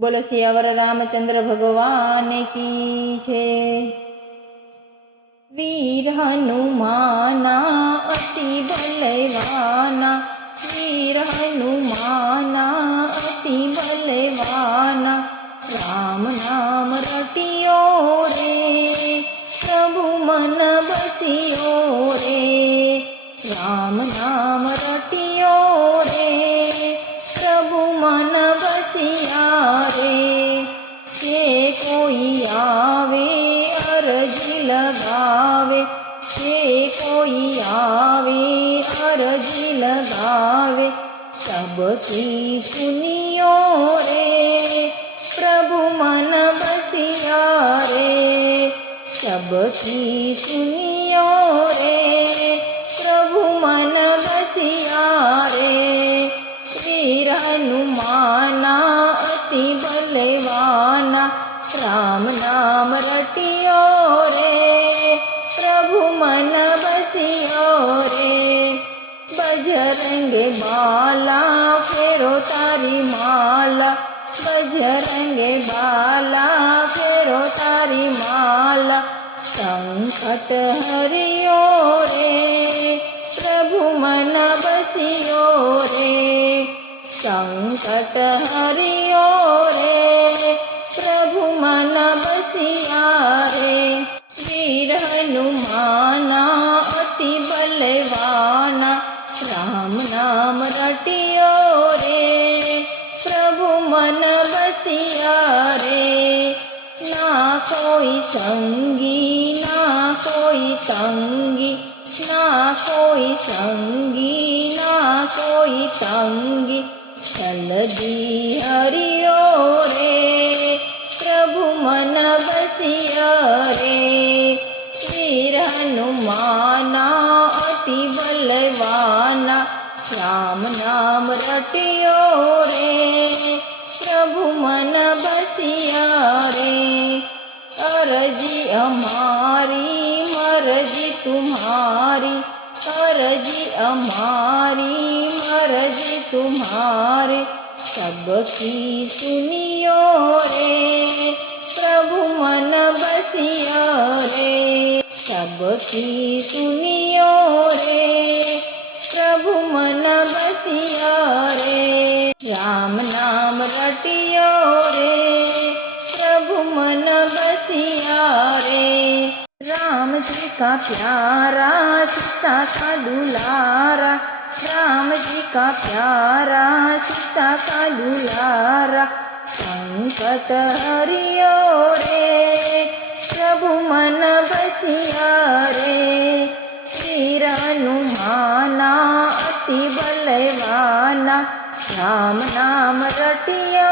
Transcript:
बोलो सियावर रामचंद्र भगवान की जय। वीर हनुमाना अति बलवाना, वीर हनुमाना अति बलवाना। राम नाम रटियो रे, प्रभु मन बसियो रे। राम नाम रटियो रे, प्रभु मन बसिया रे। जे कोई आवे अरजी लगावे, जे कोई आवे अरजी लगावे। सबकी सुनियो रे, प्रभु मन बसिया रे। सबकी सुनियो रे, प्रभु मन बसिया रे। वीर हनुमाना अति बलवाना, राम नाम रटियो रे, प्रभु मन बसियो रे। बजरंग बाला फेरो तारी माला, बजरंग बाला फेरो तारी माला। संकट हरियो रे, प्रभु मन बसियो रे। संकट हरियो रे, प्रभु मन बसिया रे। वीर हनुमाना अति बलवाना, राम नाम रटियो रे, प्रभु मन बसिया रे। ना कोई संगी ना कोई संगी, ना कोई संगी ना कोई संगी। जल्दी हरियो रे, प्रभु मन बसिया रे। वीर हनुमाना अति बलवाना, राम नाम रटियो रे, प्रभु मन बसिया रे। अरजी हमारी मरजी तुम्हारी, अरजी हमारी मरजी तुम्हारी। सबकी सुनियो रे, प्रभु मन बसिया रे। सबकी सुनियो रे, प्रभु मन बसिया रे। राम नाम रटियो रे, प्रभु मन बसिया रे। राम जी का प्यारा सीता का दुलारा, राम जी का प्यारा सीता का दुलारा। संकट हरियो रे, प्रभु मन बसिया रे। वीर हनुमाना अति बलवाना, राम नाम रटियो